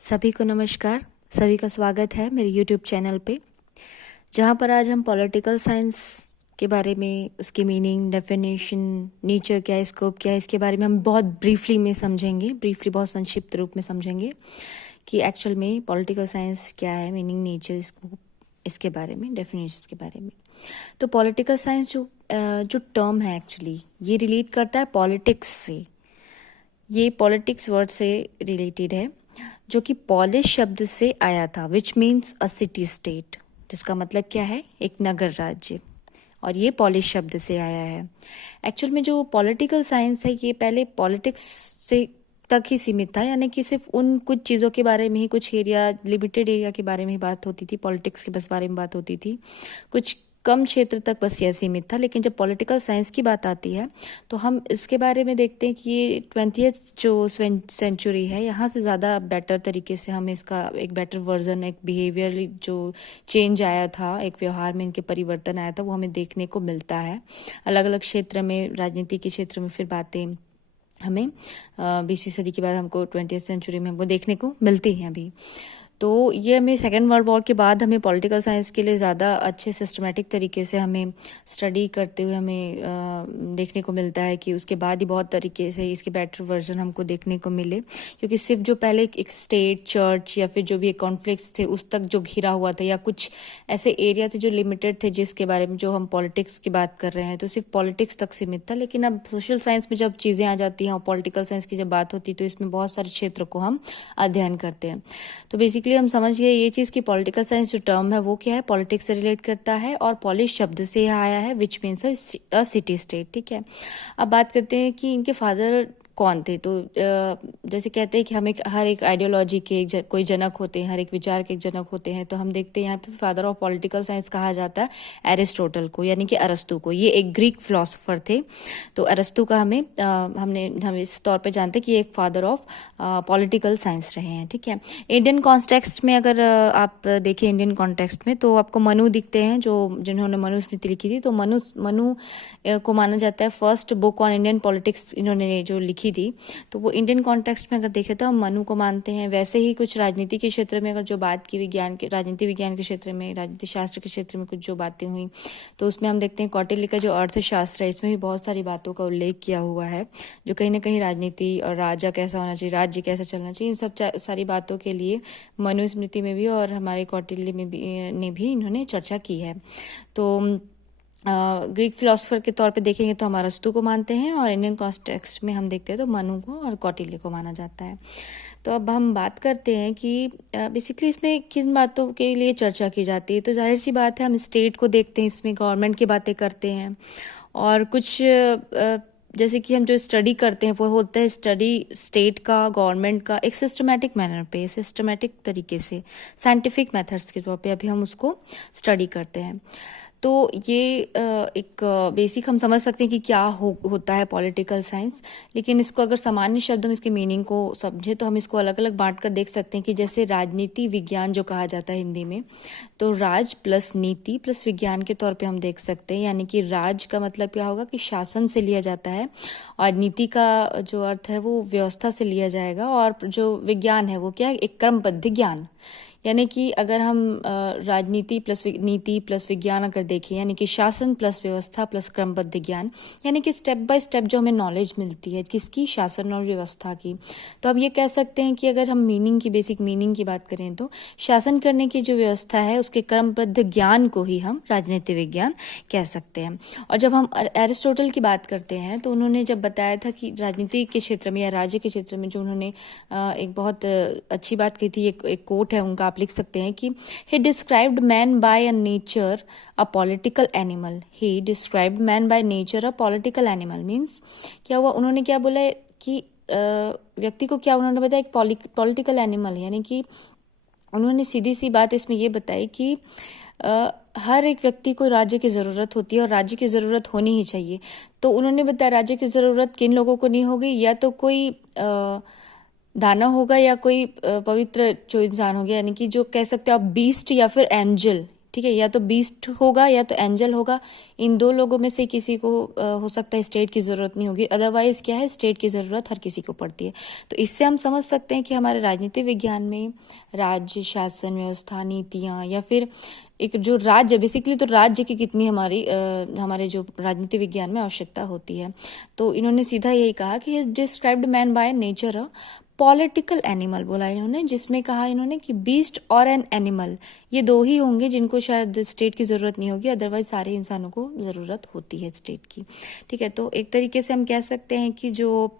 सभी को नमस्कार। सभी का स्वागत है मेरे YouTube चैनल पे, जहाँ पर आज हम पॉलिटिकल साइंस के बारे में, उसकी मीनिंग, डेफिनेशन, नेचर क्या है, स्कोप क्या है, इसके बारे में हम बहुत ब्रीफली में समझेंगे। ब्रीफली बहुत संक्षिप्त रूप में समझेंगे कि एक्चुअल में पॉलिटिकल साइंस क्या है, मीनिंग, नेचर, स्कोप, इसके बारे में, डेफिनेशन के बारे में। तो पॉलिटिकल साइंस जो टर्म है एक्चुअली, ये रिलेट करता है पॉलिटिक्स से। ये पॉलिटिक्स वर्ड से रिलेटेड है, जो कि पॉलिश शब्द से आया था, which means a city state, जिसका मतलब क्या है, एक नगर राज्य। और ये पॉलिश शब्द से आया है। एक्चुअल में जो पॉलिटिकल साइंस है, ये पहले पॉलिटिक्स से तक ही सीमित था, यानी कि सिर्फ उन कुछ चीज़ों के बारे में ही, कुछ एरिया, लिमिटेड एरिया के बारे में ही बात होती थी, पॉलिटिक्स के बस बारे में बात होती थी, कुछ कम क्षेत्र तक बस यह सीमित था। लेकिन जब पॉलिटिकल साइंस की बात आती है तो हम इसके बारे में देखते हैं कि ये 20th जो सेंचुरी है, यहाँ से ज़्यादा बेटर तरीके से हम इसका एक बेटर वर्जन, एक बिहेवियर जो चेंज आया था, एक व्यवहार में इनके परिवर्तन आया था, वो हमें देखने को मिलता है अलग अलग क्षेत्र में। राजनीति के क्षेत्र में फिर बातें हमें 20वीं सदी के बाद हमको 20th सेंचुरी में हमको देखने को मिलती हैं अभी। तो ये हमें सेकेंड वर्ल्ड वॉर के बाद हमें पॉलिटिकल साइंस के लिए ज़्यादा अच्छे सिस्टमेटिक तरीके से हमें स्टडी करते हुए हमें देखने को मिलता है कि उसके बाद ही बहुत तरीके से इसके बेटर वर्जन हमको देखने को मिले। क्योंकि सिर्फ जो पहले एक स्टेट, चर्च या फिर जो भी कॉन्फ्लिक्ट्स थे उस तक जो घिरा हुआ था, या कुछ ऐसे एरिया थे जो लिमिटेड थे, जिसके बारे में जो हम पॉलिटिक्स की बात कर रहे हैं, तो सिर्फ पॉलिटिक्स तक सीमित था। लेकिन अब सोशल साइंस में जब चीज़ें आ जाती हैं और पॉलिटिकल साइंस की जब बात होती है, तो इसमें बहुत सारे क्षेत्र को हम अध्ययन करते हैं। तो बेसिकली हम समझ गए ये चीज़ कि पॉलिटिकल साइंस जो टर्म है वो क्या है, पॉलिटिक्स से रिलेट करता है और पॉलिश शब्द से आया है, which means a city state. ठीक है, अब बात करते हैं कि इनके फादर कौन थे। तो जैसे कहते हैं कि हम हर एक आइडियोलॉजी के कोई जनक होते हैं, हर एक विचार के एक जनक होते हैं। तो हम देखते हैं यहाँ पे फादर ऑफ पॉलिटिकल साइंस कहा जाता है एरिस्टोटल को, यानी कि अरस्तु को। ये एक ग्रीक फिलोसोफर थे। तो अरस्तु का हम इस तौर पे जानते हैं कि एक फादर ऑफ पॉलिटिकल साइंस रहे हैं। ठीक है, इंडियन कॉन्टेक्स्ट में अगर आप देखें, इंडियन कॉन्टेक्स्ट में तो आपको मनु दिखते हैं, जिन्होंने मनुस्मृति लिखी थी। तो मनु को माना जाता है first book on Indian politics इन्होंने जो लिखी थी। तो वो इंडियन कॉन्टेक्स्ट में अगर देखें तो हम मनु को मानते हैं। वैसे ही कुछ राजनीति के क्षेत्र में अगर जो बात की, राजनीति विज्ञान के क्षेत्र में, राजनीति शास्त्र के क्षेत्र में कुछ जो बातें हुई, तो उसमें हम देखते हैं कौटिल्य का जो अर्थशास्त्र है, इसमें भी बहुत सारी बातों का उल्लेख किया हुआ है, जो कहीं ना कहीं राजनीति और राजा कैसा होना चाहिए, राज्य कैसा चलना चाहिए, इन सब सारी बातों के लिए मनुस्मृति में भी और हमारे कौटिल्य में भी ने भी इन्होंने चर्चा की है। तो ग्रीक फिलोसोफर के तौर पे देखेंगे तो हम अरस्तु को मानते हैं, और इंडियन कॉन्टेक्स्ट में हम देखते हैं तो मनु को और कौटिल्य को माना जाता है। तो अब हम बात करते हैं कि बेसिकली इसमें किन बातों के लिए चर्चा की जाती है। तो जाहिर सी बात है, हम स्टेट को देखते हैं, इसमें गवर्नमेंट की बातें करते हैं, और कुछ जैसे कि हम जो स्टडी करते हैं वो होता है स्टडी स्टेट का, गवर्नमेंट का, एक सिस्टमेटिक मैनर पे, सिस्टमेटिक तरीके से, साइंटिफिक मेथड्स के तौर पे अभी हम उसको स्टडी करते हैं। तो ये एक बेसिक हम समझ सकते हैं कि क्या होता है पॉलिटिकल साइंस। लेकिन इसको अगर सामान्य शब्दों में इसके मीनिंग को समझे तो हम इसको अलग अलग बांट कर देख सकते हैं कि जैसे राजनीति विज्ञान जो कहा जाता है हिंदी में, तो राज प्लस नीति प्लस विज्ञान के तौर पे हम देख सकते हैं। यानी कि राज का मतलब क्या होगा कि शासन से लिया जाता है, और नीति का जो अर्थ है वो व्यवस्था से लिया जाएगा, और जो विज्ञान है वो क्या है, एक क्रमबद्ध ज्ञान। यानी कि अगर हम राजनीति प्लस नीति प्लस विज्ञान अगर देखें, यानी कि शासन प्लस व्यवस्था प्लस क्रमबद्ध ज्ञान, यानी कि स्टेप बाय स्टेप जो हमें नॉलेज मिलती है किसकी, शासन और व्यवस्था की। तो अब ये कह सकते हैं कि अगर हम मीनिंग की, बेसिक मीनिंग की बात करें तो शासन करने की जो व्यवस्था है उसके क्रमबद्ध ज्ञान को ही हम राजनीति विज्ञान कह सकते हैं। और जब हम एरिस्टोटल की बात करते हैं तो उन्होंने जब बताया था कि राजनीति के क्षेत्र में या राज्य के क्षेत्र में, जो उन्होंने एक बहुत अच्छी बात कही थी, एक कोट है उनका, आप लिख सकते हैं कि he described man by a nature a political animal. He described man by nature a political animal means क्या हुआ, उन्होंने क्या बोला कि व्यक्ति को क्या उन्होंने बताया, एक पॉलिटिकल एनिमल। यानी कि उन्होंने सीधी सी बात इसमें ये बताई कि हर एक व्यक्ति को राज्य की ज़रूरत होती है और राज्य की ज़रूरत होनी ही चाहिए। तो उन्होंने बताया राज्य की ज़रूरत किन लोगों को नहीं होगी, या तो कोई दानव होगा या कोई पवित्र जो इंसान हो गया, यानी कि जो कह सकते हो आप बीस्ट या फिर एंजल, ठीक है, या तो बीस्ट होगा या तो एंजल होगा। इन दो लोगों में से किसी को हो सकता है स्टेट की जरूरत नहीं होगी, अदरवाइज क्या है, स्टेट की जरूरत हर किसी को पड़ती है। तो इससे हम समझ सकते हैं कि हमारे राजनीति विज्ञान में राज्य, शासन व्यवस्था, नीतियां, या फिर एक जो राज्य, बेसिकली तो राज्य की कितनी हमारे जो राजनीति विज्ञान में आवश्यकता होती है। तो इन्होंने सीधा यही कहा कि described man by nature a political animal बोला इन्होंने, जिसमें कहा इन्होंने कि बीस्ट और एन एनिमल, ये दो ही होंगे जिनको शायद स्टेट की जरूरत नहीं होगी, अदरवाइज सारे इंसानों को जरूरत होती है स्टेट की। ठीक है, तो एक तरीके से हम कह सकते हैं कि जो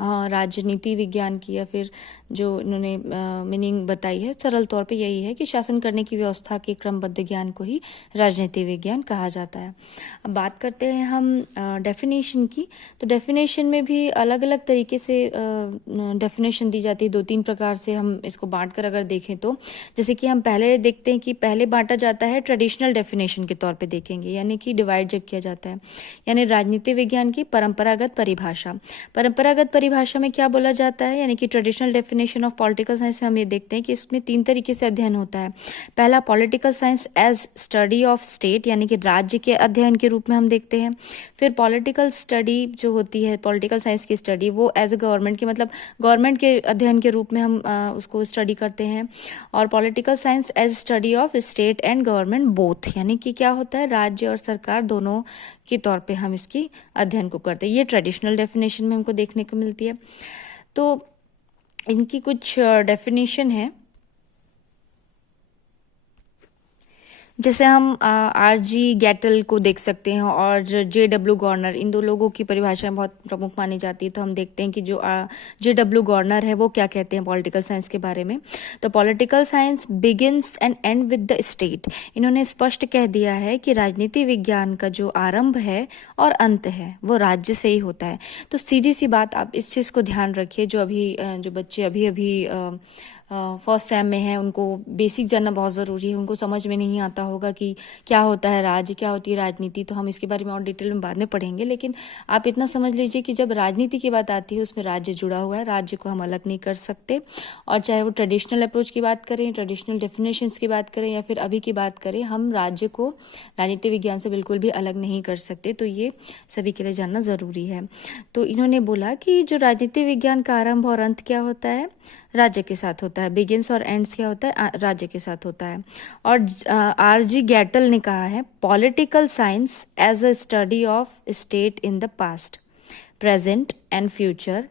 राजनीति विज्ञान की या फिर जो इन्होंने मीनिंग बताई है, सरल तौर पे यही है कि शासन करने की व्यवस्था के क्रमबद्ध ज्ञान को ही राजनीति विज्ञान कहा जाता है। अब बात करते हैं हम डेफिनेशन की। तो डेफिनेशन में भी अलग अलग तरीके से डेफिनेशन दी जाती है, 2-3 प्रकार से हम इसको बांट कर अगर देखें तो, जैसे कि हम पहले देखते हैं कि पहले बांटा जाता है ट्रेडिशनल डेफिनेशन के तौर पे देखेंगे, यानी कि डिवाइड जब किया जाता है, यानी राजनीति विज्ञान की परंपरागत परिभाषा। परंपरागत परिभाषा में क्या बोला जाता है, यानी कि traditional definition of political science में हम ये देखते हैं कि इसमें 3 तरीके से अध्ययन होता है। पहला, political science as study of state, यानी कि राज्य के अध्ययन के रूप में हम देखते हैं। फिर पॉलिटिकल स्टडी जो होती है, पॉलिटिकल साइंस की स्टडी, वो एज ए गवर्नमेंट की, मतलब गवर्नमेंट के अध्ययन के रूप में हम उसको स्टडी करते हैं। और political science as study of state and government both, यानी कि क्या होता है, राज्य और सरकार दोनों के तौर पे हम इसकी अध्ययन को करते हैं। ये ट्रेडिशनल डेफिनेशन में हमको देखने को मिलती है। तो इनकी कुछ डेफिनेशन है, जैसे हम आर.जी. गैटल को देख सकते हैं और जे.डब्ल्यू. गॉर्नर, इन दो लोगों की परिभाषाएं बहुत प्रमुख मानी जाती है। तो हम देखते हैं कि जो जे.डब्ल्यू. गॉर्नर है वो क्या कहते हैं पॉलिटिकल साइंस के बारे में। तो political science begins and and with the state, इन्होंने स्पष्ट कह दिया है कि राजनीति विज्ञान का जो आरंभ है और अंत है वो राज्य से ही होता है। तो सीधी सी बात, आप इस चीज को ध्यान रखिए, जो बच्चे अभी फर्स्ट सेम में है, उनको बेसिक जानना बहुत ज़रूरी है। उनको समझ में नहीं आता होगा कि क्या होता है राज्य, क्या होती है राजनीति, तो हम इसके बारे में और डिटेल में बाद में पढ़ेंगे। लेकिन आप इतना समझ लीजिए कि जब राजनीति की बात आती है उसमें राज्य जुड़ा हुआ है, राज्य को हम अलग नहीं कर सकते। और चाहे वो ट्रेडिशनल अप्रोच की बात करें, ट्रेडिशनल डेफिनेशंस की बात करें, या फिर अभी की बात करें, हम राज्य को राजनीति विज्ञान से बिल्कुल भी अलग नहीं कर सकते। तो ये सभी के लिए जानना ज़रूरी है। तो इन्होंने बोला कि जो राजनीति विज्ञान का आरंभ और अंत क्या होता है, राज्य के साथ होता है। बिगिंस और एंड्स क्या होता है, राज्य के साथ होता है। और आर.जी. गैटल ने कहा है, political science as a study of state in the past, present and future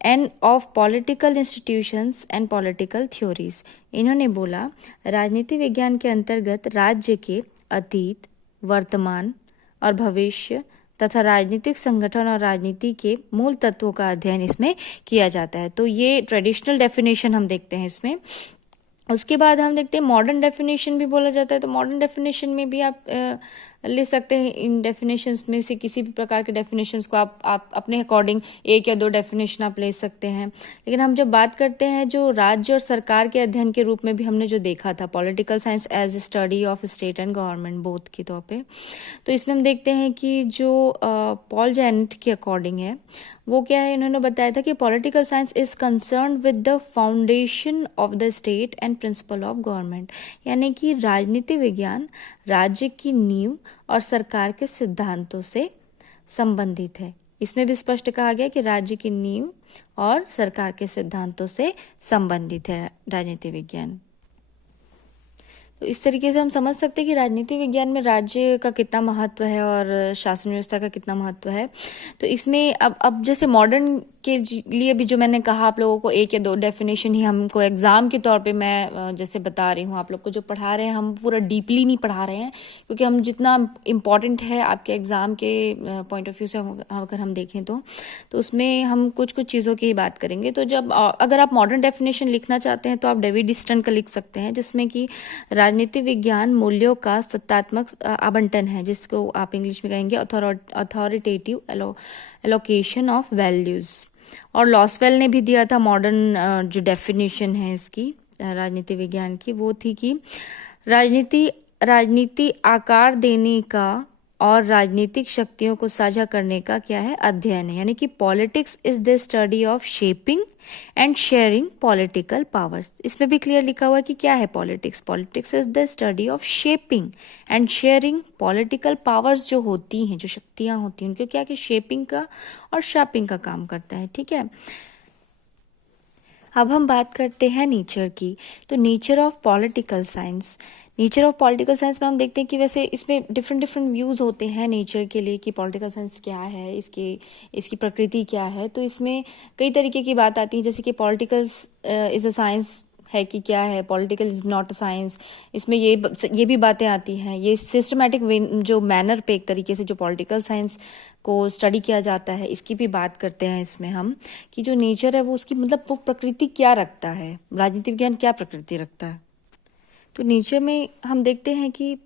and of political institutions and political theories. इन्होंने बोला राजनीति विज्ञान के अंतर्गत राज्य के अतीत, वर्तमान और भविष्य तथा राजनीतिक संगठन और राजनीति के मूल तत्वों का अध्ययन इसमें किया जाता है। तो ये ट्रेडिशनल डेफिनेशन हम देखते हैं इसमें। उसके बाद हम देखते हैं मॉडर्न डेफिनेशन भी बोला जाता है। तो मॉडर्न डेफिनेशन में भी आप ले सकते हैं, इन डेफिनेशंस में से किसी भी प्रकार के डेफिनेशंस को आप अपने अकॉर्डिंग 1 या 2 डेफिनेशन आप ले सकते हैं। लेकिन हम जब बात करते हैं जो राज्य और सरकार के अध्ययन के रूप में भी हमने जो देखा था, political science as study of state and government both के तौर पे, तो इसमें हम देखते हैं कि जो पॉल जैनेट के अकॉर्डिंग है वो क्या है, इन्होंने बताया था कि political science is concern with the foundation of the state and principle of government, यानी कि राजनीति विज्ञान राज्य की नींव और सरकार के सिद्धांतों से संबंधित है। इसमें भी स्पष्ट कहा गया कि राज्य की नींव और सरकार के सिद्धांतों से संबंधित है राजनीति विज्ञान। तो इस तरीके से हम समझ सकते हैं कि राजनीति विज्ञान में राज्य का कितना महत्व है और शासन व्यवस्था का कितना महत्व है। तो इसमें अब जैसे मॉडर्न के लिए भी जो मैंने कहा आप लोगों को 1 या 2 डेफिनेशन ही हमको एग्जाम के तौर पे मैं जैसे बता रही हूँ, आप लोग को जो पढ़ा रहे हैं हम पूरा डीपली नहीं पढ़ा रहे हैं, क्योंकि हम जितना इम्पोर्टेंट है आपके एग्जाम के पॉइंट ऑफ व्यू से अगर हम देखें तो उसमें हम कुछ चीज़ों की बात करेंगे। तो जब अगर आप मॉडर्न डेफिनेशन लिखना चाहते हैं तो आप डेविड ईस्टन का लिख सकते हैं, जिसमें कि राजनीति विज्ञान मूल्यों का सत्तात्मक आवंटन है, जिसको आप इंग्लिश में कहेंगे अथॉरिटेटिव एलोकेशन ऑफ वैल्यूज। और लॉसवेल ने भी दिया था मॉडर्न जो डेफिनेशन है इसकी राजनीति विज्ञान की, वो थी कि राजनीति आकार देने का और राजनीतिक शक्तियों को साझा करने का क्या है, अध्ययन है। यानी कि politics is the study of shaping and sharing political powers. इसमें भी क्लियर लिखा हुआ है कि क्या है politics. Politics is the study of shaping and sharing political powers, जो होती हैं, जो शक्तियां होती हैं, उनके क्या कि शेपिंग का और शापिंग का काम करता है। ठीक है, अब हम बात करते हैं नेचर की। तो nature of political science, nature of political science में हम देखते हैं कि वैसे इसमें डिफरेंट डिफरेंट व्यूज़ होते हैं नेचर के लिए कि पॉलिटिकल साइंस क्या है, इसकी प्रकृति क्या है। तो इसमें कई तरीके की बात आती है, जैसे कि पॉलिटिकल इज अ साइंस है कि क्या है, political is not a science. इसमें ये भी बातें आती हैं। ये सिस्टमैटिक जो मैनर पे एक तरीके से जो पॉलिटिकल साइंस को स्टडी किया जाता है, इसकी भी बात करते हैं इसमें हम, कि जो नेचर है वो उसकी मतलब वो प्रकृति क्या रखता है, राजनीतिक विज्ञान क्या प्रकृति रखता है। तो नेचर में हम देखते हैं कि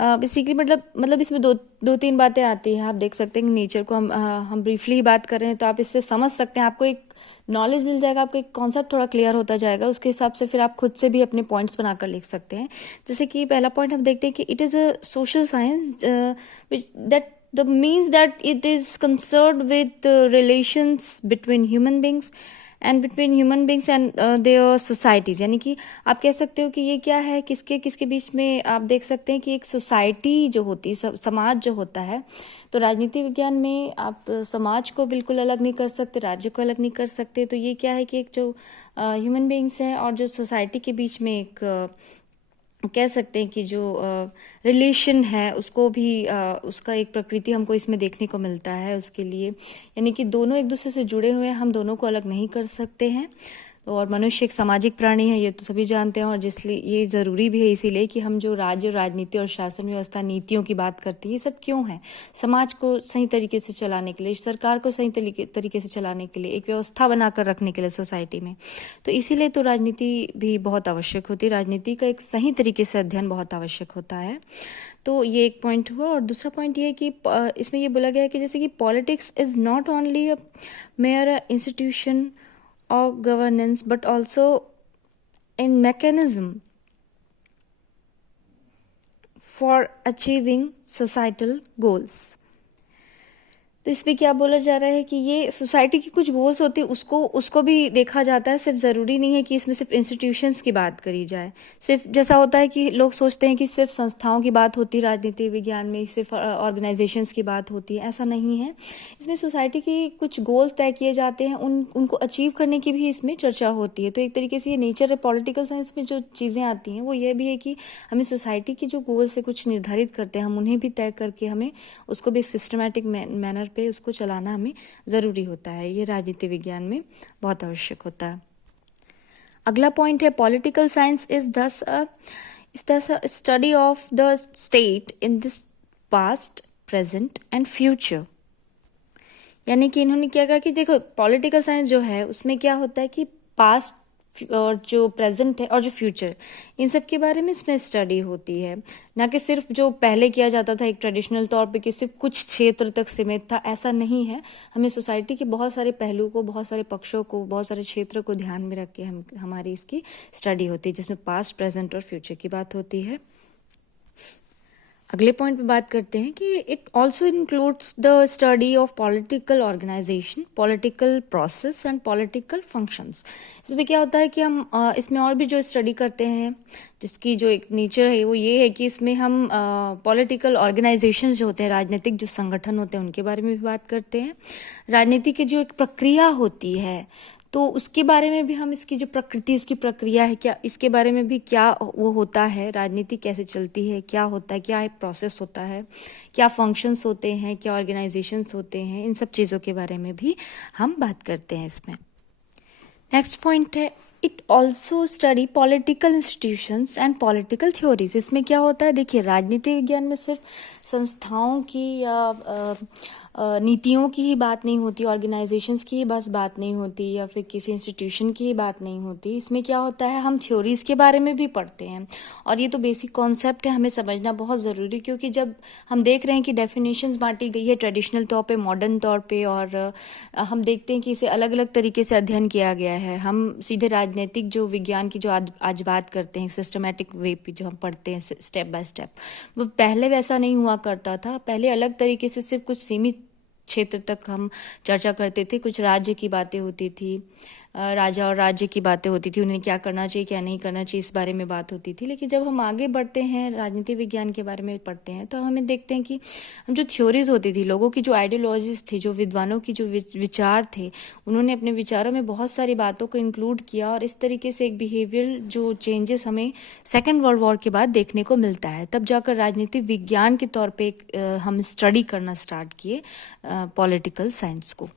बेसिकली मतलब इसमें दो तीन बातें आती हैं। आप देख सकते हैं कि नेचर को हम ब्रीफली ही बात कर रहे हैं, तो आप इससे समझ सकते हैं, आपको एक नॉलेज मिल जाएगा, आपको एक कॉन्सेप्ट थोड़ा क्लियर होता जाएगा। उसके हिसाब से फिर आप खुद से भी अपने पॉइंट्स बनाकर लिख सकते हैं। जैसे कि पहला पॉइंट हम देखते हैं कि it is a social science that the means that it is concerned with relations between human beings and their societies. यानी कि आप कह सकते हो कि ये क्या है, किसके किसके बीच में आप देख सकते हैं कि एक सोसाइटी जो होती है, समाज जो होता है। तो राजनीति विज्ञान में आप समाज को बिल्कुल अलग नहीं कर सकते, राज्य को अलग नहीं कर सकते। तो ये क्या है कि एक जो ह्यूमन बींग्स हैं और जो सोसाइटी के बीच में एक कह सकते हैं कि जो रिलेशन है उसको भी उसका एक प्रकृति हमको इसमें देखने को मिलता है उसके लिए। यानी कि दोनों एक दूसरे से जुड़े हुए हैं, हम दोनों को अलग नहीं कर सकते हैं। और मनुष्य एक सामाजिक प्राणी है, ये तो सभी जानते हैं। और जिसलिए ये ज़रूरी भी है इसीलिए कि हम जो राज्य, राजनीति और शासन व्यवस्था, नीतियों की बात करते हैं, ये सब क्यों है, समाज को सही तरीके से चलाने के लिए, सरकार को सही तरीके से चलाने के लिए, एक व्यवस्था बनाकर रखने के लिए सोसाइटी में। तो इसीलिए तो राजनीति भी बहुत आवश्यक होती है, राजनीति का एक सही तरीके से अध्ययन बहुत आवश्यक होता है। तो ये एक पॉइंट हुआ। और दूसरा पॉइंट ये है कि इसमें ये बोला गया है कि जैसे कि politics is not only a mayor institution or governance but also a mechanism for achieving societal goals। तो इसमें क्या बोला जा रहा है कि ये सोसाइटी की कुछ गोल्स होती है, उसको भी देखा जाता है। सिर्फ ज़रूरी नहीं है कि इसमें सिर्फ इंस्टीट्यूशंस की बात करी जाए। सिर्फ जैसा होता है कि लोग सोचते हैं कि सिर्फ संस्थाओं की बात होती है राजनीति विज्ञान में, सिर्फ ऑर्गेनाइजेशंस की बात होती है, ऐसा नहीं है। इसमें सोसाइटी की कुछ गोल्स तय किए जाते हैं, उनको अचीव करने की भी इसमें चर्चा होती है। तो एक तरीके से ये नेचर पॉलिटिकल साइंस में जो चीज़ें आती हैं वो ये भी है कि हमें सोसाइटी की जो गोल्स है कुछ निर्धारित करते हैं, हम उन्हें भी तय करके हमें उसको भी सिस्टमैटिक मैनर पे उसको चलाना हमें ज़रूरी होता है। ये राजनीति विज्ञान में बहुत आवश्यक होता है। अगला पॉइंट है पॉलिटिकल साइंस इज दस study of the state in this past, present and future. यानी कि इन्होंने क्या कहा कि देखो पॉलिटिकल साइंस जो है उसमें क्या होता है कि पास्ट और जो प्रेजेंट है और जो फ्यूचर, इन सब के बारे में इसमें स्टडी होती है। ना कि सिर्फ जो पहले किया जाता था एक ट्रेडिशनल तौर पे कि सिर्फ कुछ क्षेत्र तक सीमित था, ऐसा नहीं है। हमें सोसाइटी के बहुत सारे पहलू को, बहुत सारे पक्षों को, बहुत सारे क्षेत्र को ध्यान में रख के हमारी इसकी स्टडी होती है, जिसमें पास्ट, प्रेजेंट और फ्यूचर की बात होती है। अगले पॉइंट पे बात करते हैं कि it also includes the study of political organization, political process and political functions. इसमें क्या होता है कि हम इसमें और भी जो स्टडी करते हैं, जिसकी जो एक नेचर है वो ये है कि इसमें हम पॉलिटिकल ऑर्गेनाइजेशंस जो होते हैं, राजनीतिक जो संगठन होते हैं, उनके बारे में भी बात करते हैं। राजनीति की जो एक प्रक्रिया होती है तो उसके बारे में भी हम, इसकी जो प्रकृति, इसकी प्रक्रिया है क्या, इसके बारे में भी क्या वो होता है, राजनीति कैसे चलती है, क्या होता है, क्या एक प्रोसेस होता है, क्या फंक्शंस होते हैं, क्या ऑर्गेनाइजेशंस होते हैं, इन सब चीज़ों के बारे में भी हम बात करते हैं इसमें। नेक्स्ट पॉइंट है it also study political institutions and political theories. इसमें क्या होता है, देखिए राजनीति विज्ञान में सिर्फ संस्थाओं की या नीतियों की ही बात नहीं होती, ऑर्गेनाइजेशंस की ही बस बात नहीं होती, या फिर किसी इंस्टीट्यूशन की ही बात नहीं होती। इसमें क्या होता है, हम थ्योरीज के बारे में भी पढ़ते हैं, और ये तो बेसिक कॉन्सेप्ट है, हमें समझना बहुत ज़रूरी, क्योंकि जब हम देख रहे हैं कि डेफिनेशंस बांटी गई है ट्रेडिशनल तौर पे, मॉडर्न तौर पे, और हम देखते हैं कि इसे अलग अलग तरीके से अध्ययन किया गया है। हम सीधे राजनीतिक जो विज्ञान की जो आज बात करते हैं, सिस्टमेटिक वे पे जो हम पढ़ते हैं स्टेप बाय स्टेप, वो पहले वैसा नहीं हुआ करता था। पहले अलग तरीके से सिर्फ कुछ सीमित क्षेत्र तक हम चर्चा करते थे, कुछ राज्य की बातें होती थी, राजा और राज्य की बातें होती थी, उन्हें क्या करना चाहिए क्या नहीं करना चाहिए इस बारे में बात होती थी। लेकिन जब हम आगे बढ़ते हैं, राजनीति विज्ञान के बारे में पढ़ते हैं, तो हमें देखते हैं कि हम जो थ्योरीज होती थी, लोगों की जो आइडियोलॉजीज थी, जो विद्वानों की जो विचार थे, उन्होंने अपने विचारों में बहुत सारी बातों को इंक्लूड किया, और इस तरीके से एक बिहेवियर जो चेंजेस हमें सेकेंड वर्ल्ड वॉर के बाद देखने को मिलता है। तब जाकर राजनीतिक विज्ञान के तौर पर हम स्टडी करना स्टार्ट किए पॉलिटिकल साइंस को।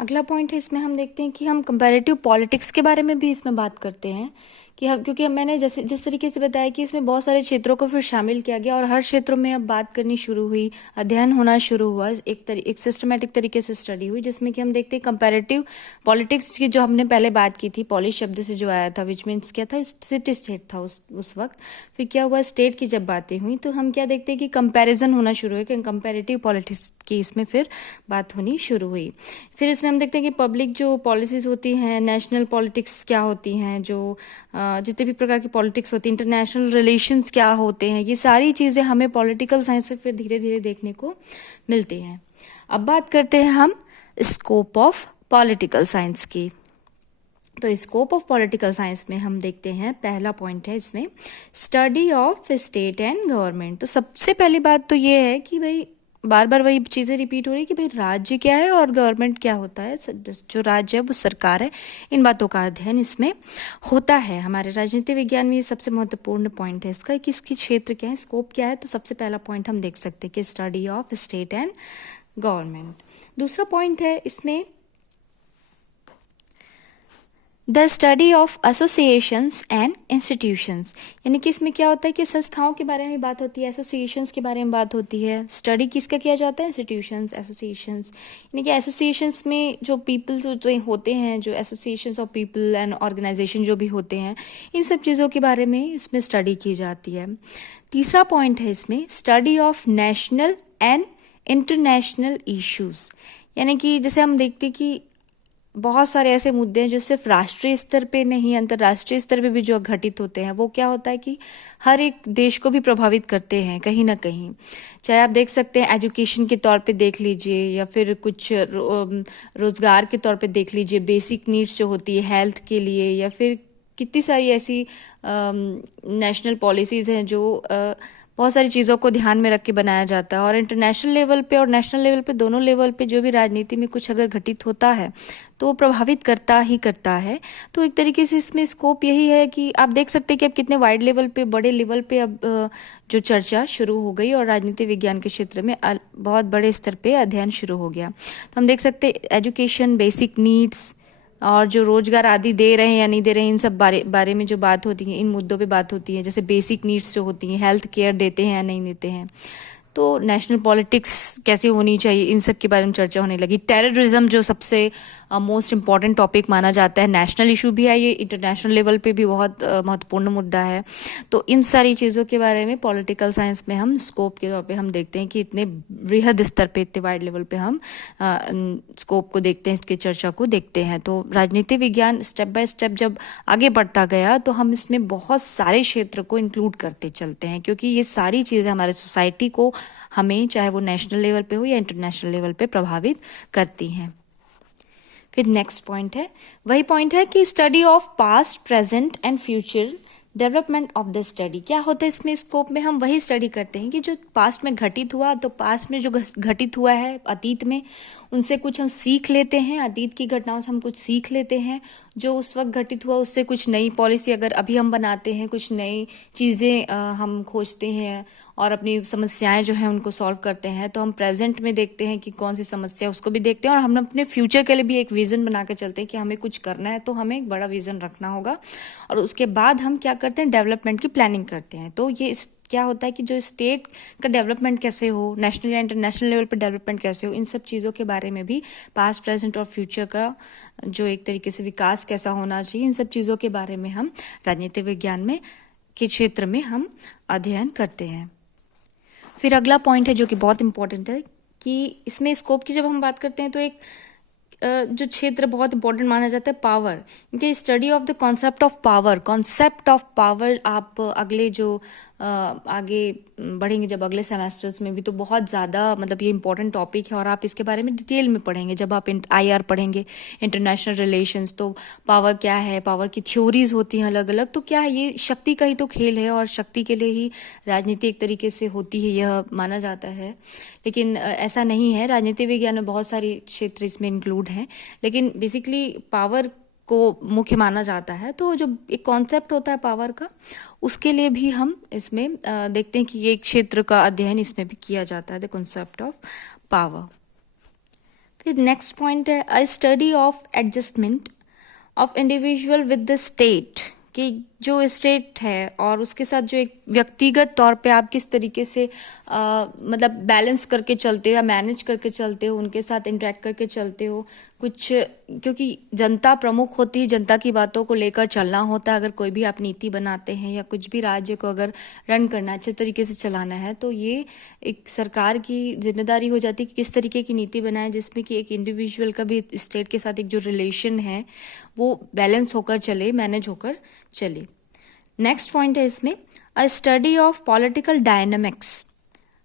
अगला पॉइंट है, इसमें हम देखते हैं कि हम कंपैरेटिव पॉलिटिक्स के बारे में भी इसमें बात करते हैं कि हम, क्योंकि मैंने जैसे जिस तरीके से बताया कि इसमें बहुत सारे क्षेत्रों को फिर शामिल किया गया, और हर क्षेत्रों में अब बात करनी शुरू हुई, अध्ययन होना शुरू हुआ, एक सिस्टमेटिक तरीके से स्टडी हुई, जिसमें कि हम देखते हैं कंपैरेटिव पॉलिटिक्स की जो हमने पहले बात की थी, पॉलिश शब्द से जो आया था, विच मीन्स क्या था, सिटी स्टेट था उस वक्त। फिर क्या हुआ, स्टेट की जब बातें हुई तो हम क्या देखते हैं कि कंपैरिजन होना शुरू हुआ, कि कंपैरेटिव पॉलिटिक्स की इसमें फिर बात होनी शुरू हुई। फिर इसमें हम देखते हैं कि पब्लिक जो पॉलिसीज होती हैं, नेशनल पॉलिटिक्स क्या होती हैं, जो जितने भी प्रकार की पॉलिटिक्स होती है, इंटरनेशनल रिलेशंस क्या होते हैं, ये सारी चीज़ें हमें पॉलिटिकल साइंस में फिर धीरे धीरे देखने को मिलती हैं। अब बात करते हैं हम स्कोप ऑफ पॉलिटिकल साइंस की। तो स्कोप ऑफ पॉलिटिकल साइंस में हम देखते हैं, पहला पॉइंट है इसमें study of state and government. तो सबसे पहली बात तो ये है कि भाई बार बार वही चीज़ें रिपीट हो रही कि भाई राज्य क्या है और गवर्नमेंट क्या होता है। जो राज्य है वो सरकार है, इन बातों का अध्ययन इसमें होता है। हमारे राजनीति विज्ञान में ये सबसे महत्वपूर्ण पॉइंट है इसका कि इसकी क्षेत्र क्या है, स्कोप क्या है। तो सबसे पहला पॉइंट हम देख सकते हैं कि study of state and government. दूसरा पॉइंट है इसमें the study of associations and institutions, यानी कि इसमें क्या होता है कि संस्थाओं के बारे में बात होती है, एसोसिएशंस के बारे में बात होती है। स्टडी किसका किया जाता है, इंस्टीट्यूशंस, एसोसिएशंस, यानी कि एसोसिएशंस में जो पीपल्स जो होते हैं, जो associations of people and organization जो भी होते हैं, इन सब चीज़ों के बारे में इसमें स्टडी की जाती है। तीसरा पॉइंट है इसमें study of national and international issues, यानी कि जैसे हम देखते हैं कि बहुत सारे ऐसे मुद्दे हैं जो सिर्फ राष्ट्रीय स्तर पे नहीं, अंतर्राष्ट्रीय स्तर पे भी जो घटित होते हैं, वो क्या होता है कि हर एक देश को भी प्रभावित करते हैं कहीं ना कहीं। चाहे आप देख सकते हैं एजुकेशन के तौर पे देख लीजिए, या फिर कुछ रोजगार के तौर पे देख लीजिए, बेसिक नीड्स जो होती है हेल्थ के लिए, या फिर कितनी सारी ऐसी नेशनल पॉलिसीज़ हैं जो बहुत सारी चीज़ों को ध्यान में रख के बनाया जाता है। और इंटरनेशनल लेवल पे और नेशनल लेवल पे, दोनों लेवल पे जो भी राजनीति में कुछ अगर घटित होता है तो वो प्रभावित करता ही करता है। तो एक तरीके से इसमें स्कोप यही है कि आप देख सकते हैं कि अब कितने वाइड लेवल पे, बड़े लेवल पे अब जो चर्चा शुरू हो गई और राजनीति विज्ञान के क्षेत्र में बहुत बड़े स्तर पे अध्ययन शुरू हो गया। तो हम देख सकते हैं एजुकेशन, बेसिक नीड्स, और जो रोजगार आदि दे रहे हैं या नहीं दे रहे हैं, इन सब बारे में जो बात होती है, इन मुद्दों पे बात होती है। जैसे बेसिक नीड्स जो होती हैं, हेल्थ केयर देते हैं या नहीं देते हैं, तो नेशनल पॉलिटिक्स कैसे होनी चाहिए, इन सब के बारे में चर्चा होने लगी। टेररिज्म जो सबसे मोस्ट इम्पॉर्टेंट टॉपिक माना जाता है, नेशनल इशू भी है ये, इंटरनेशनल लेवल पे भी बहुत महत्वपूर्ण मुद्दा है। तो इन सारी चीज़ों के बारे में पॉलिटिकल साइंस में हम स्कोप के तौर पे हम देखते हैं कि इतने बृहद स्तर पे, इतने वाइड लेवल पे हम स्कोप को देखते हैं, इसके चर्चा को देखते हैं। तो राजनीति विज्ञान स्टेप बाय स्टेप जब आगे बढ़ता गया तो हम इसमें बहुत सारे क्षेत्र को इंक्लूड करते चलते हैं, क्योंकि ये सारी चीज़ें हमारे सोसाइटी को, हमें चाहे वो नेशनल लेवल पे हो या इंटरनेशनल लेवल पे, प्रभावित करती हैं। फिर नेक्स्ट पॉइंट है, वही पॉइंट है कि study of past, present and future development of the study. क्या होता है इसमें स्कोप में, हम वही स्टडी करते हैं कि जो पास्ट में घटित हुआ, तो पास्ट में जो घटित हुआ है अतीत में, उनसे कुछ हम सीख लेते हैं, अतीत की घटनाओं से हम कुछ सीख लेते हैं। जो उस वक्त घटित हुआ उससे कुछ नई पॉलिसी अगर अभी हम बनाते हैं, कुछ नई चीज़ें हम खोजते हैं और अपनी समस्याएं जो हैं उनको सॉल्व करते हैं, तो हम प्रेजेंट में देखते हैं कि कौन सी समस्या, उसको भी देखते हैं। और हम अपने फ्यूचर के लिए भी एक विज़न बना के चलते हैं कि हमें कुछ करना है, तो हमें एक बड़ा विज़न रखना होगा। और उसके बाद हम क्या करते हैं, डेवलपमेंट की प्लानिंग करते हैं। तो ये क्या होता है कि जो स्टेट का डेवलपमेंट कैसे हो, नेशनल या इंटरनेशनल लेवल पर डेवलपमेंट कैसे हो, इन सब चीज़ों के बारे में भी, पास्ट प्रेजेंट और फ्यूचर का जो एक तरीके से विकास कैसा होना चाहिए, इन सब चीज़ों के बारे में हम राजनीति विज्ञान में के क्षेत्र में हम अध्ययन करते हैं। फिर अगला पॉइंट है जो कि बहुत इंपॉर्टेंट है कि इसमें स्कोप की जब हम बात करते हैं तो एक जो क्षेत्र बहुत इंपॉर्टेंट माना जाता है पावर, क्योंकि study of the concept of power आप अगले जो आगे बढ़ेंगे जब अगले सेमेस्टर्स में भी, तो बहुत ज़्यादा मतलब ये इंपॉर्टेंट टॉपिक है और आप इसके बारे में डिटेल में पढ़ेंगे जब आप IR पढ़ेंगे, इंटरनेशनल रिलेशंस। तो पावर क्या है, पावर की थ्योरीज होती हैं अलग अलग, तो क्या है, ये शक्ति का ही तो खेल है और शक्ति के लिए ही राजनीति एक तरीके से होती है, यह माना जाता है। लेकिन ऐसा नहीं है, राजनीति विज्ञान में बहुत सारी क्षेत्र इसमें इंक्लूड हैं, लेकिन बेसिकली पावर को मुख्य माना जाता है। तो जो एक कॉन्सेप्ट होता है पावर का, उसके लिए भी हम इसमें देखते हैं कि ये एक क्षेत्र का अध्ययन इसमें भी किया जाता है, द कॉन्सेप्ट ऑफ पावर। फिर नेक्स्ट पॉइंट है अ study of adjustment of individual with the state, कि जो स्टेट है और उसके साथ जो एक व्यक्तिगत तौर पे आप किस तरीके से मतलब बैलेंस करके चलते हो या मैनेज करके चलते हो, उनके साथ इंटरेक्ट करके चलते हो कुछ, क्योंकि जनता प्रमुख होती है, जनता की बातों को लेकर चलना होता है। अगर कोई भी आप नीति बनाते हैं या कुछ भी राज्य को अगर रन करना, अच्छे तरीके से चलाना है, तो ये एक सरकार की जिम्मेदारी हो जाती है कि किस तरीके की नीति बनाए जिसमें कि एक इंडिविजुअल का भी स्टेट के साथ एक जो रिलेशन है वो बैलेंस होकर चले, मैनेज होकर चले। नेक्स्ट पॉइंट है इसमें अ स्टडी ऑफ पॉलिटिकल डायनामिक्स।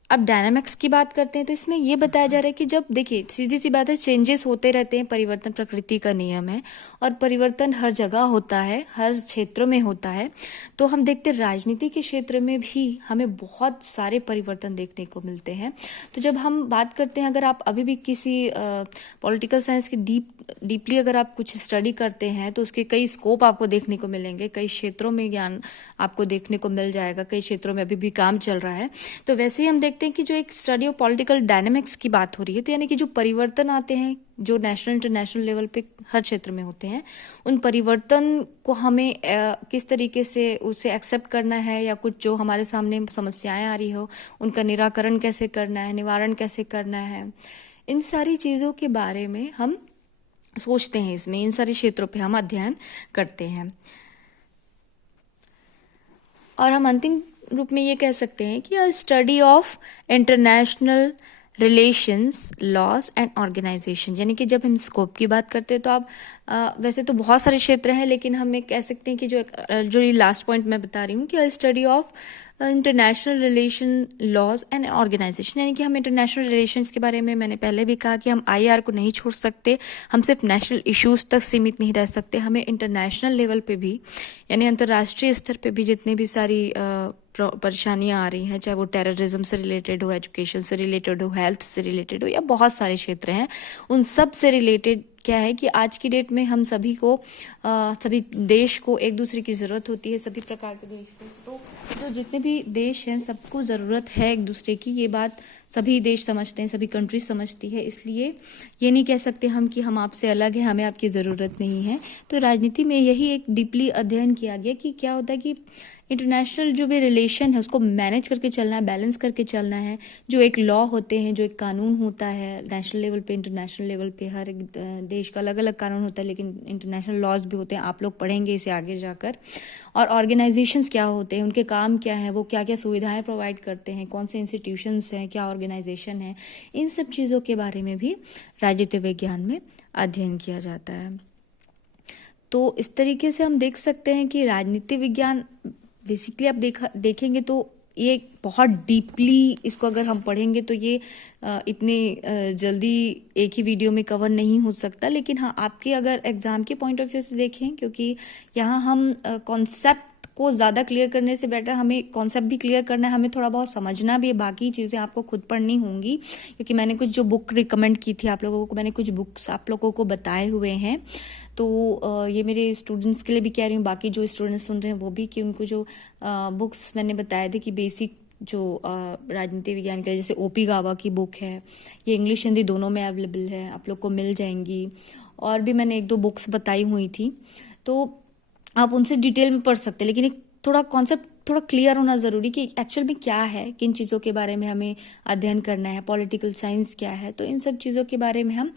अब डायनामिक्स की बात करते हैं तो इसमें ये बताया जा रहा है कि जब देखिए सीधी सी बात है, चेंजेस होते रहते हैं, परिवर्तन प्रकृति का नियम है और परिवर्तन हर जगह होता है, हर क्षेत्रों में होता है। तो हम देखते हैं राजनीति के क्षेत्र में भी हमें बहुत सारे परिवर्तन देखने को मिलते हैं। तो जब हम बात करते हैं, अगर आप अभी भी किसी पॉलिटिकल साइंस की डीपली अगर आप कुछ स्टडी करते हैं तो उसके कई स्कोप आपको देखने को मिलेंगे, कई क्षेत्रों में ज्ञान आपको देखने को मिल जाएगा, कई क्षेत्रों में अभी भी काम चल रहा है। तो वैसे ही हम देखते हैं कि जो एक स्टडी ऑफ पॉलिटिकल डायनामिक्स की बात हो रही है, तो यानी कि जो परिवर्तन आते हैं जो नेशनल इंटरनेशनल लेवल पे हर क्षेत्र में होते हैं, उन परिवर्तन को हमें किस तरीके से उसे एक्सेप्ट करना है, या कुछ जो हमारे सामने समस्याएं आ रही हो उनका निराकरण कैसे करना है, निवारण कैसे करना है, इन सारी चीज़ों के बारे में हम सोचते हैं। इसमें इन सारे क्षेत्रों पे हम अध्ययन करते हैं और हम अंतिम रूप में ये कह सकते हैं कि a study of international relations, laws and organization. यानी कि जब हम स्कोप की बात करते हैं तो आप वैसे तो बहुत सारे क्षेत्र हैं, लेकिन हम एक कह सकते हैं कि जो ये लास्ट पॉइंट मैं बता रही हूँ कि a study of international relation, laws and organization, यानी कि हम इंटरनेशनल रिलेशंस के बारे में मैंने पहले भी कहा कि हम IR को नहीं छोड़ सकते, हम सिर्फ नेशनल इश्यूज तक सीमित नहीं रह सकते, हमें इंटरनेशनल लेवल पे भी यानी अंतर्राष्ट्रीय स्तर पे भी जितने भी सारी परेशानियां आ रही हैं, चाहे वो टेररिज्म से रिलेटेड हो, एजुकेशन से रिलेटेड हो, हेल्थ से रिलेटेड हो, या बहुत सारे क्षेत्र हैं, उन सब से रिलेटेड क्या है कि आज की डेट में हम सभी को सभी देश को एक दूसरे की ज़रूरत होती है, सभी प्रकार के देश को। तो जो जितने भी देश हैं सबको ज़रूरत है एक दूसरे की, ये बात सभी देश समझते हैं, सभी कंट्रीज समझती है। इसलिए ये नहीं कह सकते हम कि हम आपसे अलग हैं, हमें आपकी ज़रूरत नहीं है। तो राजनीति में यही एक डीपली अध्ययन किया गया कि क्या होता है कि इंटरनेशनल जो भी रिलेशन है उसको मैनेज करके चलना है, बैलेंस करके चलना है। जो एक लॉ होते हैं, जो एक कानून होता है नेशनल लेवल पे, इंटरनेशनल लेवल पे, हर एक देश का अलग अलग कानून होता है, लेकिन इंटरनेशनल लॉज भी होते हैं, आप लोग पढ़ेंगे इसे आगे जाकर। और ऑर्गेनाइजेशंस क्या होते हैं, उनके काम क्या हैं, वो क्या क्या सुविधाएं प्रोवाइड करते हैं, कौन से इंस्टीट्यूशंस हैं, क्या ऑर्गेनाइजेशन है, इन सब चीज़ों के बारे में भी राजनीति विज्ञान में अध्ययन किया जाता है। तो इस तरीके से हम देख सकते हैं कि राजनीति विज्ञान बेसिकली आप देखेंगे तो ये बहुत डीपली इसको अगर हम पढ़ेंगे तो ये इतने जल्दी एक ही वीडियो में कवर नहीं हो सकता। लेकिन हाँ, आपके अगर एग्ज़ाम के पॉइंट ऑफ व्यू से देखें, क्योंकि यहाँ हम कॉन्सेप्ट को ज़्यादा क्लियर करने से बेटर हमें कॉन्सेप्ट भी क्लियर करना है, हमें थोड़ा बहुत समझना भी है, बाकी चीज़ें आपको खुद पढ़नी होंगी। क्योंकि मैंने कुछ जो बुक रिकमेंड की थी आप लोगों को, मैंने कुछ बुक्स आप लोगों को बताए हुए हैं, तो ये मेरे स्टूडेंट्स के लिए भी कह रही हूँ, बाकी जो स्टूडेंट्स सुन रहे हैं वो भी, कि उनको जो बुक्स मैंने बताए थे कि बेसिक जो राजनीति विज्ञान के, जैसे OP गावा की बुक है, ये इंग्लिश हिंदी दोनों में अवेलेबल है, आप लोग को मिल जाएंगी। और भी मैंने 1-2 बुक्स बताई हुई थी, तो आप उनसे डिटेल में पढ़ सकते हैं। लेकिन एक थोड़ा कॉन्सेप्ट थोड़ा क्लियर होना ज़रूरी कि एक्चुअल में क्या है, किन चीज़ों के बारे में हमें अध्ययन करना है, पॉलिटिकल साइंस क्या है। तो इन सब चीज़ों के बारे में हम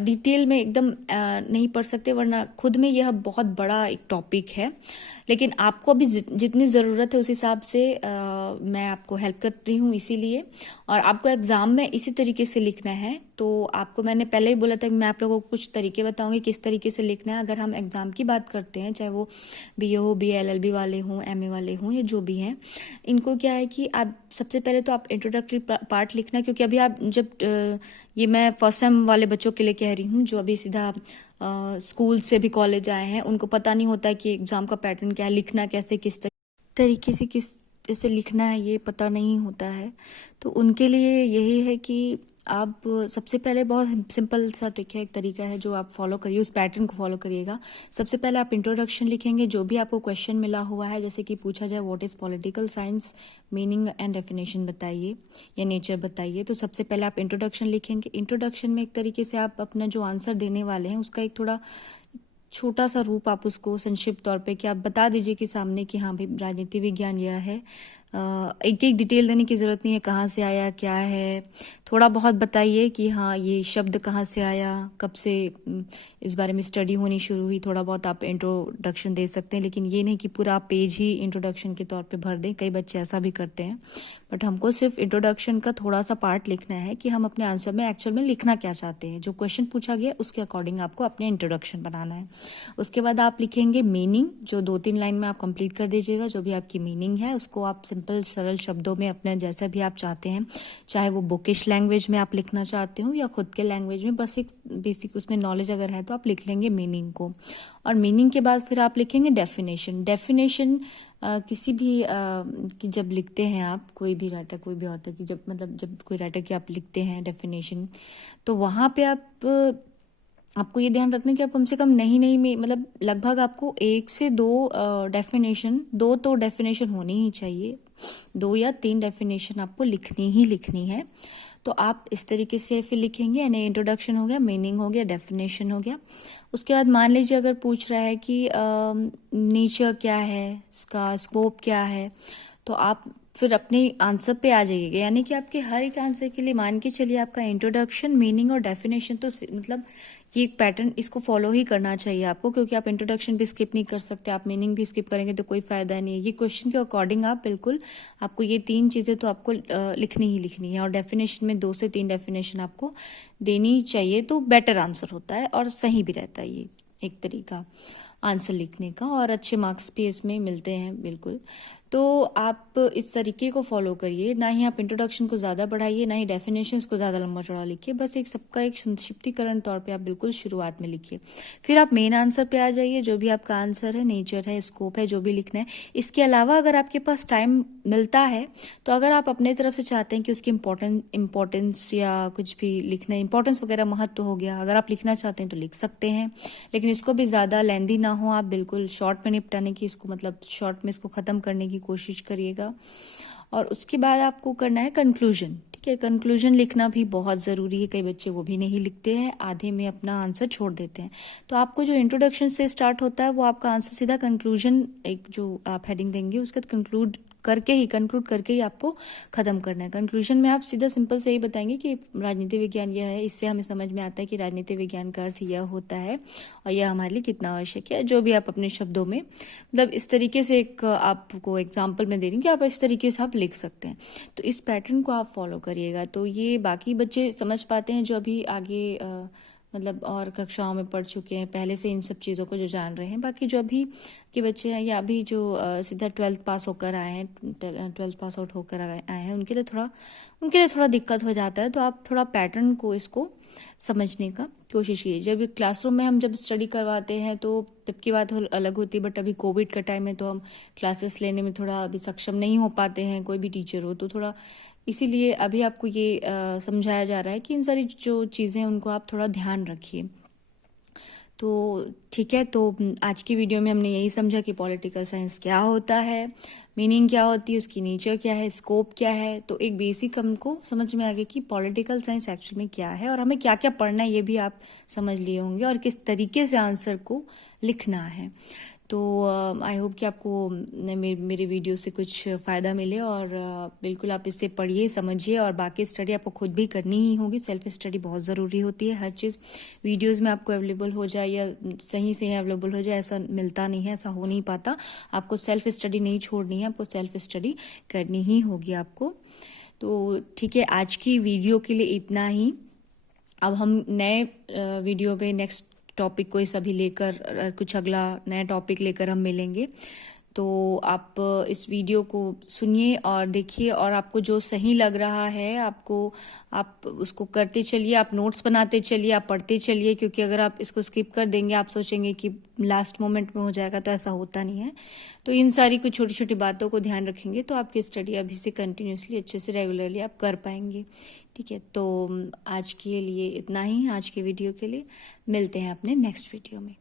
डिटेल में एकदम नहीं पढ़ सकते, वरना खुद में यह बहुत बड़ा एक टॉपिक है। लेकिन आपको अभी जितनी ज़रूरत है उस हिसाब से मैं आपको हेल्प कर रही हूँ इसीलिए। और आपको एग्ज़ाम में इसी तरीके से लिखना है। तो आपको मैंने पहले ही बोला था कि मैं आप लोगों को कुछ तरीके बताऊंगी किस तरीके से लिखना है। अगर हम एग्ज़ाम की बात करते हैं, चाहे वो बीए हो, बीए एलएलबी वाले हों, एमए वाले हों, या जो भी हैं, इनको क्या है कि आप सबसे पहले तो आप इंट्रोडक्टरी पार्ट लिखना, क्योंकि अभी आप जब ये मैं फर्स्ट सेम वाले बच्चों के लिए कह रही हूँ जो अभी सीधा स्कूल से भी कॉलेज आए हैं, उनको पता नहीं होता है कि एग्ज़ाम का पैटर्न क्या है, लिखना कैसे, किस तरीके से किस जैसे लिखना है, ये पता नहीं होता है। तो उनके लिए यही है कि आप सबसे पहले बहुत सिंपल सा ट्रिक है, एक तरीका है जो आप फॉलो करिए, उस पैटर्न को फॉलो करिएगा। सबसे पहले आप इंट्रोडक्शन लिखेंगे, जो भी आपको क्वेश्चन मिला हुआ है, जैसे कि पूछा जाए what is political science, meaning and definition बताइए या नेचर बताइए, तो सबसे पहले आप इंट्रोडक्शन लिखेंगे। इंट्रोडक्शन में एक तरीके से आप अपना जो आंसर देने वाले हैं उसका एक थोड़ा छोटा सा रूप आप उसको संक्षिप्त तौर पे कि आप बता दीजिए कि सामने कि हाँ भाई राजनीति विज्ञान यह है। एक एक डिटेल देने की ज़रूरत नहीं है, कहाँ से आया, क्या है, थोड़ा बहुत बताइए कि हाँ ये शब्द कहाँ से आया, कब से इस बारे में स्टडी होनी शुरू हुई। थोड़ा बहुत आप इंट्रोडक्शन दे सकते हैं, लेकिन ये नहीं कि पूरा पेज ही इंट्रोडक्शन के तौर पे भर दें। कई बच्चे ऐसा भी करते हैं, बट हमको सिर्फ इंट्रोडक्शन का थोड़ा सा पार्ट लिखना है कि हम अपने आंसर में एक्चुअल में लिखना क्या चाहते हैं। जो क्वेश्चन पूछा गया उसके अकॉर्डिंग आपको अपने इंट्रोडक्शन बनाना है। उसके बाद आप लिखेंगे मीनिंग, जो 2-3 लाइन में आप कंप्लीट कर दीजिएगा। जो भी आपकी मीनिंग है उसको आप सिंपल सरल शब्दों में अपने जैसा भी आप चाहते हैं, चाहे वो बुकिश लैंग्वेज में आप लिखना चाहते हो या खुद के लैंग्वेज में, बस एक बेसिक उसमें नॉलेज अगर है तो आप लिख लेंगे मीनिंग को। और मीनिंग के बाद फिर आप लिखेंगे डेफिनेशन। डेफिनेशन किसी भी कि जब लिखते हैं आप, कोई भी राइटर, कोई भी ऑथर की जब कोई राइटर की आप लिखते हैं डेफिनेशन, तो वहाँ पे आपको ये ध्यान रखना है कि आप कम से कम नहीं में लगभग आपको 1 से 2 डेफिनेशन, 2 तो डेफिनेशन होनी ही चाहिए, 2 या 3 डेफिनेशन आपको लिखनी है। तो आप इस तरीके से फिर लिखेंगे, यानी इंट्रोडक्शन हो गया, मीनिंग हो गया, डेफिनेशन हो गया। उसके बाद मान लीजिए अगर पूछ रहा है कि नेचर क्या है, इसका स्कोप क्या है, तो आप फिर अपने आंसर पे आ जाइएगा। यानी कि आपके हर एक आंसर के लिए मान के चलिए आपका इंट्रोडक्शन, मीनिंग और डेफिनेशन, तो ये एक पैटर्न, इसको फॉलो ही करना चाहिए आपको, क्योंकि आप इंट्रोडक्शन भी स्किप नहीं कर सकते, आप मीनिंग भी स्किप करेंगे तो कोई फायदा नहीं है। ये क्वेश्चन के अकॉर्डिंग आप बिल्कुल, आपको ये 3 चीज़ें तो आपको लिखनी है। और डेफिनेशन में 2 से 3 डेफिनेशन आपको देनी चाहिए, तो बेटर आंसर होता है और सही भी रहता है ये एक तरीका आंसर लिखने का, और अच्छे मार्क्स भी इसमें मिलते हैं बिल्कुल। तो आप इस तरीके को फॉलो करिए, ना ही आप इंट्रोडक्शन को ज़्यादा बढ़ाइए, ना ही डेफिनेशंस को ज़्यादा लंबा चौड़ा लिखिए, बस एक सबका एक संक्षिप्तीकरण तौर पे आप बिल्कुल शुरुआत में लिखिए। फिर आप मेन आंसर पे आ जाइए, जो भी आपका आंसर है, नेचर है, स्कोप है, जो भी लिखना है। इसके अलावा अगर आपके पास टाइम मिलता है, तो अगर आप अपने तरफ से चाहते हैं कि उसकी इम्पोर्टेंस या कुछ भी लिखना, इंपॉर्टेंस वगैरह, महत्व हो गया, अगर आप लिखना चाहते हैं तो लिख सकते हैं, लेकिन इसको भी ज़्यादा लेंदी ना हो, आप बिल्कुल शॉर्ट में निपटाने की, इसको शॉर्ट में इसको ख़त्म करने की कोशिश करिएगा। और उसके बाद आपको करना है कंक्लूजन। ठीक है, कंक्लूजन लिखना भी बहुत ज़रूरी है। कई बच्चे वो भी नहीं लिखते हैं, आधे में अपना आंसर छोड़ देते हैं। तो आपको जो इंट्रोडक्शन से स्टार्ट होता है वो आपका आंसर सीधा कंक्लूजन, एक जो आप हेडिंग देंगे उसका कंक्लूड करके ही आपको ख़त्म करना है। कंक्लूजन में आप सीधा सिंपल से ही बताएंगे कि राजनीति विज्ञान यह है, इससे हमें समझ में आता है कि राजनीति विज्ञान का अर्थ यह होता है और यह हमारे लिए कितना आवश्यक है। जो भी आप अपने शब्दों में, इस तरीके से एक आपको एग्जाम्पल में दे रही हूँ कि आप इस तरीके से आप लिख सकते हैं। तो इस पैटर्न को आप फॉलो करिएगा, तो ये बाकी बच्चे समझ पाते हैं जो अभी आगे और कक्षाओं में पढ़ चुके हैं, पहले से इन सब चीज़ों को जो जान रहे हैं। बाकी जो अभी के बच्चे हैं या अभी जो सीधा 12th पास होकर आए हैं, 12th पास आउट होकर आए हैं, उनके लिए थोड़ा दिक्कत हो जाता है। तो आप थोड़ा पैटर्न को, इसको समझने का कोशिश कीजिए। जब क्लासरूम में हम जब स्टडी करवाते हैं तो तब की बात अलग होती है, बट अभी कोविड का टाइम है तो हम क्लासेस लेने में थोड़ा अभी सक्षम नहीं हो पाते हैं, कोई भी टीचर हो, तो थोड़ा इसीलिए अभी आपको ये समझाया जा रहा है कि इन सारी जो चीज़ें हैं उनको आप थोड़ा ध्यान रखिए। तो ठीक है, तो आज की वीडियो में हमने यही समझा कि पॉलिटिकल साइंस क्या होता है, मीनिंग क्या होती है, उसकी नेचर क्या है, स्कोप क्या है। तो एक बेसिक हमको समझ में आ गया कि पॉलिटिकल साइंस एक्चुअल में क्या है और हमें क्या क्या पढ़ना है, ये भी आप समझ लिए होंगे, और किस तरीके से आंसर को लिखना है। तो आई होप कि आपको मेरे वीडियो से कुछ फ़ायदा मिले, और बिल्कुल आप इसे पढ़िए, समझिए, और बाकी स्टडी आपको खुद भी करनी ही होगी। सेल्फ स्टडी बहुत ज़रूरी होती है। हर चीज़ वीडियोस में आपको अवेलेबल हो जाए या सही से अवेलेबल हो जाए, ऐसा मिलता नहीं है, ऐसा हो नहीं पाता। आपको सेल्फ स्टडी नहीं छोड़नी है, आपको सेल्फ स्टडी करनी ही होगी आपको। तो ठीक है, आज की वीडियो के लिए इतना ही। अब हम नए वीडियो पे नेक्स्ट टॉपिक कोई सभी लेकर कुछ अगला नया टॉपिक लेकर हम मिलेंगे। तो आप इस वीडियो को सुनिए और देखिए, और आपको जो सही लग रहा है आप उसको करते चलिए, आप नोट्स बनाते चलिए, आप पढ़ते चलिए, क्योंकि अगर आप इसको स्किप कर देंगे, आप सोचेंगे कि लास्ट मोमेंट में हो जाएगा, तो ऐसा होता नहीं है। तो इन सारी कुछ छोटी छोटी बातों को ध्यान रखेंगे तो आपकी स्टडी अभी से कंटिन्यूसली अच्छे से रेगुलरली आप कर पाएंगे। ठीक है, तो आज के लिए इतना ही, आज के वीडियो के लिए। मिलते हैं अपने नेक्स्ट वीडियो में।